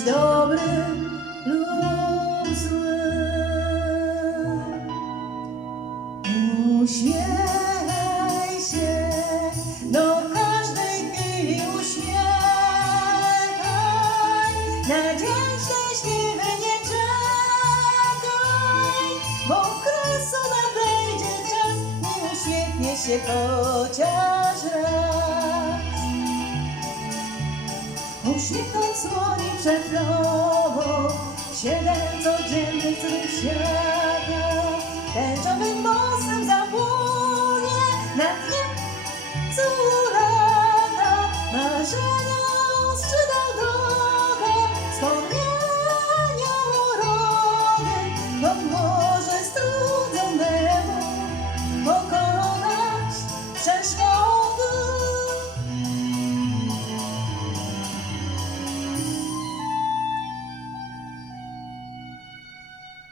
zmienić dobry lub zły. Uśmiechaj się, do każdej chwili uśmiechaj. Na dzień szczęśliwy nie czekaj, bo wkrótce nadejdzie czas, nie uśmiechnie się chociaż raz. Uśmiechnąć słoni przed tobą. Siedem codziennych cudów świata. Tęczowym mostem zapłonie Na dnie. Co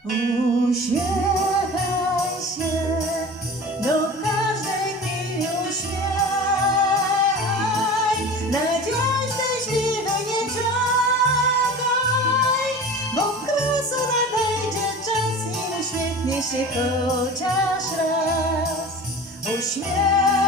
Uśmiechaj się, do każdej chwili uśmiechaj. Na dzień szczęśliwy nie czekaj, bo wkrótce nadejdzie czas i się chociaż raz. Uśmiechaj